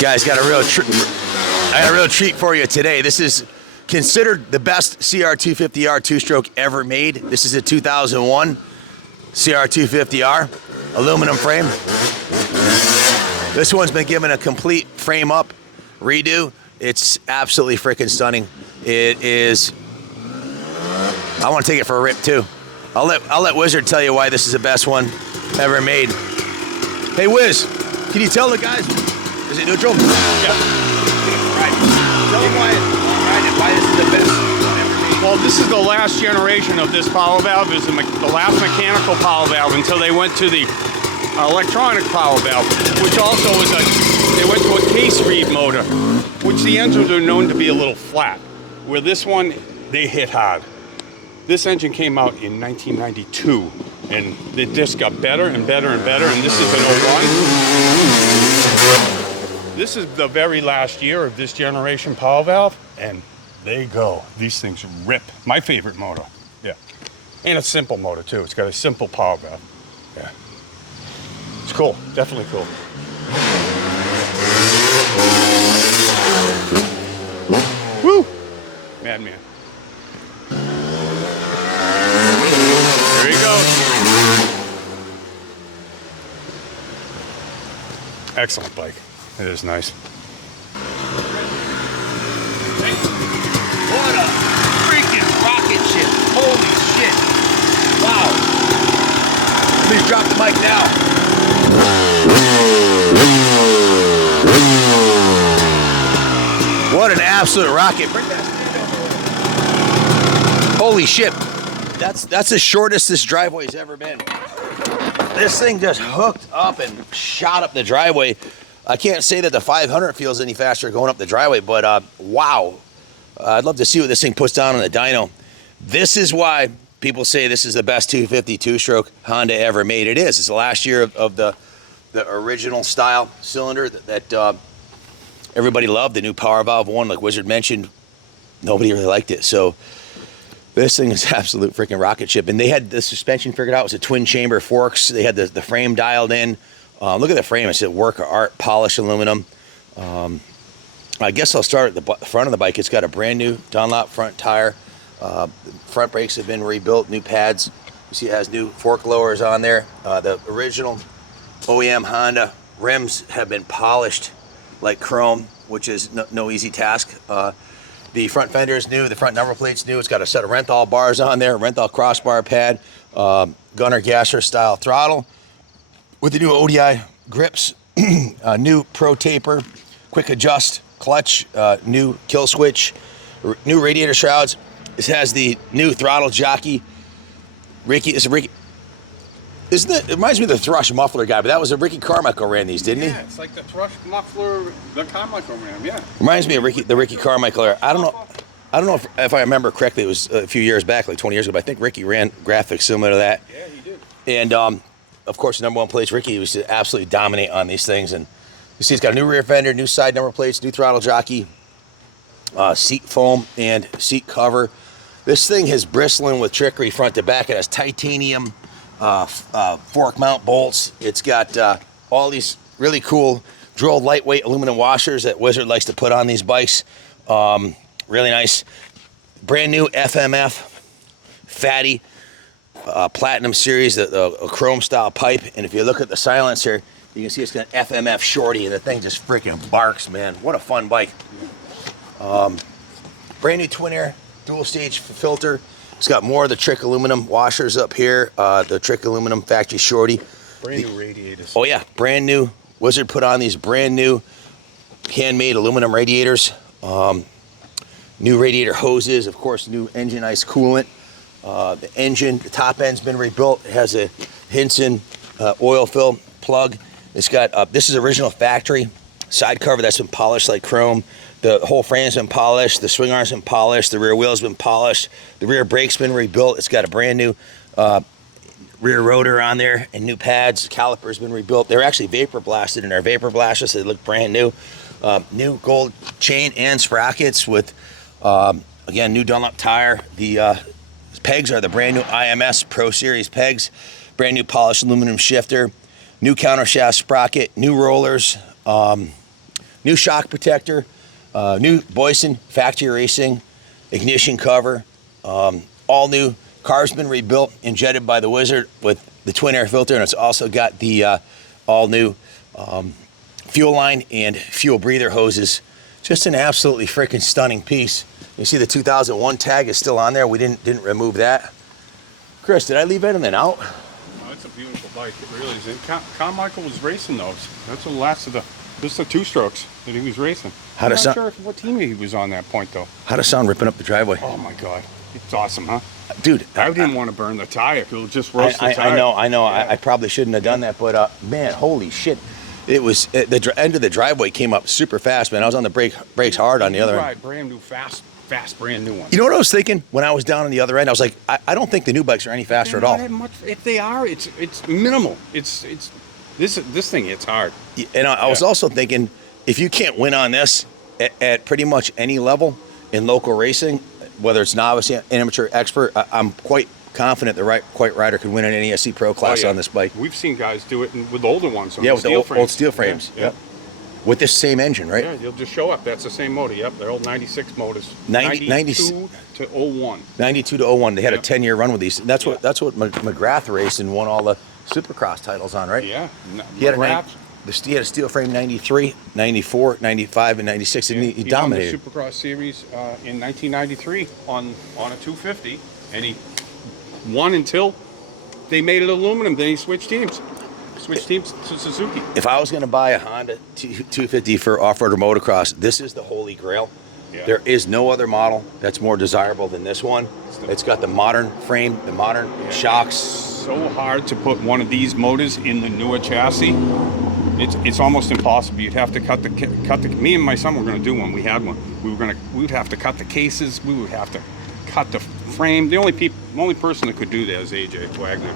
Guys, I got a real treat for you today. This is considered the best CR250R two-stroke ever made. This is a 2001 CR250R aluminum frame. This one's been given a complete frame up redo. It's absolutely freaking stunning. It is. I want to take it for a rip too. I'll let Wizard tell you why this is the best one ever made. Hey Wiz, can you tell the guys? Is it neutral? Yeah. Right. Tell them why this is the best one ever made. Well, this is the last generation of this power valve. It's the last mechanical power valve until they went to the electronic power valve, which also is they went to a case reed motor, which the engines are known to be a little flat. Where this one, they hit hard. This engine came out in 1992, and it just got better and better and better, and this is an 01. This is the very last year of this generation power valve, and they go. These things rip. My favorite motor, yeah. And a simple motor, too. It's got a simple power valve, yeah. It's cool, definitely cool. Woo! Madman. There he goes. Excellent bike. It is nice. Hey, what a freaking rocket ship. Holy shit. Wow. Please drop the mic now. What an absolute rocket. Bring that stand over. Holy shit. That's the shortest this driveway's ever been. This thing just hooked up and shot up the driveway. I can't say that the 500 feels any faster going up the driveway, but wow. I'd love to see what this thing puts down on the dyno. This is why people say this is the best 250 two-stroke Honda ever made. It is. It's the last year of the original style cylinder that everybody loved. The new Power Valve one, like Wizard mentioned, nobody really liked it. So this thing is absolute freaking rocket ship. And they had the suspension figured out. It was a twin chamber forks. They had the frame dialed in. Look at the frame. It's a work of art, polished aluminum. I guess I'll start at the front of the bike. It's got a brand new Dunlop front tire. Front brakes have been rebuilt, new pads. You see it has new fork lowers on there. The original OEM Honda rims have been polished like chrome, which is no easy task. The front fender is new, the front number plate's new. It's got a set of Renthal bars on there, Renthal crossbar pad, Gunner Gasser style throttle with the new ODI grips, new Pro Taper, quick adjust clutch, new kill switch, new radiator shrouds. This has the new throttle jockey. Isn't it? It reminds me of the Thrush muffler guy, but that was a Ricky Carmichael ran these, didn't he? Yeah, it's like the Thrush muffler, the Carmichael ran, yeah. Reminds me of the Ricky Carmichael era. I don't know if I remember correctly. It was a few years back, like 20 years ago. But I think Ricky ran graphics similar to that. Yeah, he did. And of course, the number one plates. Ricky used to absolutely dominate on these things. And you see, it's got a new rear fender, new side number plates, new throttle jockey, seat foam, and seat cover. This thing is bristling with trickery front to back. It has titanium fork mount bolts. It's got all these really cool drilled lightweight aluminum washers that Wizard likes to put on these bikes. Really nice. Brand new FMF fatty Platinum series, a chrome style pipe. And if you look at the silencer, you can see it's got an FMF shorty, and the thing just freaking barks, man. What a fun bike. Brand new twin air dual stage filter. It's got more of the Trick aluminum washers up here. The Trick aluminum factory shorty. Brand new radiators. Oh yeah, brand new. Wizard put on these brand new handmade aluminum radiators. New radiator hoses, of course, new engine ice coolant. The engine, the top end's been rebuilt. It has a Hinson oil fill plug. It's got, this is original factory side cover that's been polished like chrome. The whole frame's been polished. The swing arm's been polished. The rear wheel's been polished. The rear brake's been rebuilt. It's got a brand new rear rotor on there and new pads. The caliper's been rebuilt. They're actually vapor blasted in our vapor blasters, so they look brand new. New gold chain and sprockets with, again, new Dunlop tire. The pegs are the brand new IMS Pro Series pegs. Brand new polished aluminum shifter. New countershaft sprocket. New rollers. new shock protector, new Boyson factory racing, ignition cover, all new. Car's been rebuilt and jetted by the Wizard with the twin air filter, and it's also got the all new fuel line and fuel breather hoses. Just an absolutely freaking stunning piece. You see the 2001 tag is still on there. We didn't remove that. Chris, did I leave anything out? No, it's a beautiful bike. It really is. And Carmichael was racing those. That's the last of the. This is the two strokes that he was racing. I'm not sure what team he was on that point though. How does sound ripping up the driveway? Oh my God, it's awesome, huh? Dude, I didn't want to burn the tire. It'll just roast the tire. I know. Yeah. I probably shouldn't have done that, but man, holy shit! It was the end of the driveway came up super fast, man. I was on the brakes hard on the other end. Brand new, fast, brand new one. You know what I was thinking when I was down on the other end? I was like, I don't think the new bikes are any faster at all. If they are, it's minimal. It's this thing hits hard. And I was also thinking, if you can't win on this at pretty much any level in local racing, whether it's novice, amateur, expert, I'm quite confident the right rider could win an NESC Pro class on this bike. We've seen guys do it with older ones. Yeah, with the old steel frames. Yeah. With this same engine, right? Yeah, you'll just show up. That's the same motor. Yep, they're old 96 motors. 92 to 01. 92 to 01. They had a 10-year run with these. That's what McGrath raced and won all the Supercross titles on, right? Yeah. He had a steel frame 93, 94, 95, and 96, and he dominated. He won the Supercross series in 1993 on a 250, and he won until they made it aluminum. Then he switched teams. To Suzuki. If I was going to buy a Honda 250 for off-road or motocross, this is the holy grail. Yeah. There is no other model that's more desirable than this one. It's got the modern frame, the modern shocks. So hard to put one of these motors in the newer chassis. It's almost impossible. You'd have to cut the. Me and my son were going to do one. We had one. We would have to cut the cases. We would have to cut the frame. The only person that could do that is AJ Wagner.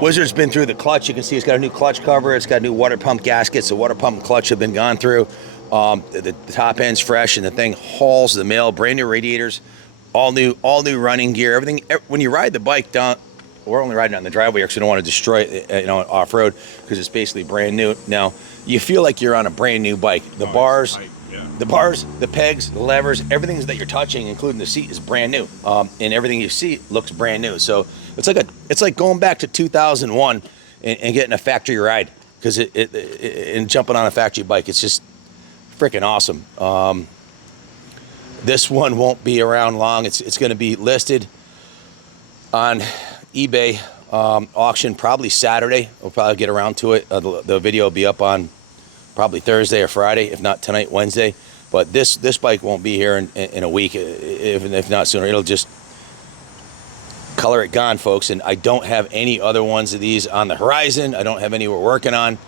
Wizard's been through the clutch. You can see it's got a new clutch cover. It's got new water pump gaskets. The water pump and clutch have been gone through. The top end's fresh, and the thing hauls the mail. Brand new radiators, all new running gear. Everything. When you ride the bike down, we're only riding on the driveway because we don't want to destroy it, off road because it's basically brand new. Now you feel like you're on a brand new bike. The bars, the pegs, the levers, everything that you're touching, including the seat, is brand new. And everything you see looks brand new. So it's like going back to 2001 and getting a factory ride because and jumping on a factory bike. It's just freaking awesome. This one won't be around long. It's going to be listed on eBay auction probably Saturday. We'll probably get around to it. The video will be up on probably Thursday or Friday, if not tonight, Wednesday. But this bike won't be here in a week, if not sooner. It'll just color it gone, folks. And I don't have any other ones of these on the horizon. I don't have any we're working on.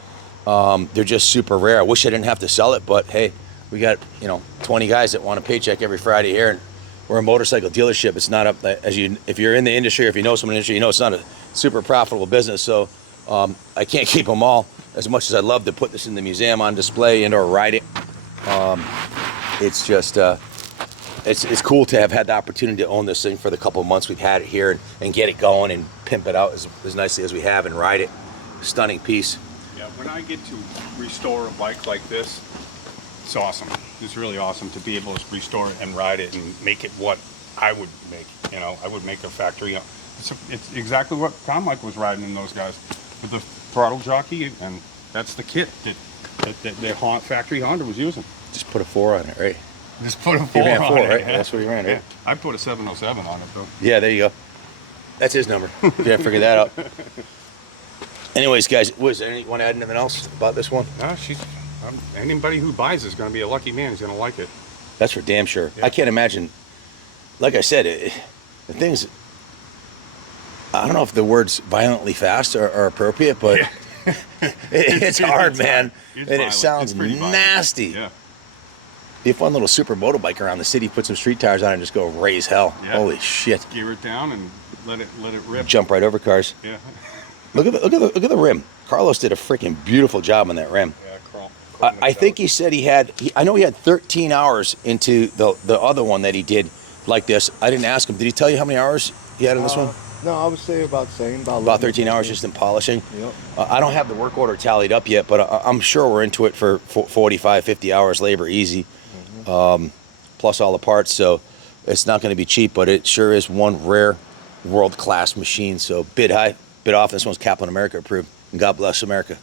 They're just super rare. I wish I didn't have to sell it, but hey, we got 20 guys that want a paycheck every Friday here, and we're a motorcycle dealership. It's not if you're in the industry, or if you know someone in the industry, it's not a super profitable business. So I can't keep them all. As much as I'd love to put this in the museum on display and or ride it, it's just it's cool to have had the opportunity to own this thing for the couple of months we've had it here and get it going and pimp it out as nicely as we have and ride it. Stunning piece. Yeah, when I get to restore a bike like this, it's awesome. It's really awesome to be able to restore it and ride it and make it what I would make. I would make a factory. It's exactly what Carmichael was riding in those guys with the throttle jockey, and that's the kit that their factory Honda was using. Just put a 4 on it, right? Just put a 4 on it. Right? Yeah. That's what he ran, right? I put a 707 on it, though. Yeah, there you go. That's his number. You gotta figure that out. Anyways, guys, want to add anything else about this one? Anybody who buys is going to be a lucky man. He's going to like it. That's for damn sure. Yeah. I can't imagine. Like I said, the thing's. I don't know if the words "violently fast" are appropriate, but it's hard, man, and it sounds nasty. Yeah. Be a fun little super motorbike around the city. Put some street tires on and just go raise hell. Yeah. Holy shit! Gear it down and let it rip. Jump right over cars. Yeah. Look at the rim. Carlos did a freaking beautiful job on that rim. Yeah, I think he said I know he had 13 hours into the other one that he did like this. I didn't ask him. Did he tell you how many hours he had on this one? No, I would say about same. About 13 hours just in polishing. Yep. I don't have the work order tallied up yet, but I'm sure we're into it for 45, 50 hours labor easy, plus all the parts. So it's not going to be cheap, but it sure is one rare world-class machine. So bid high, bid off. This one's Kaplan America approved. And God bless America.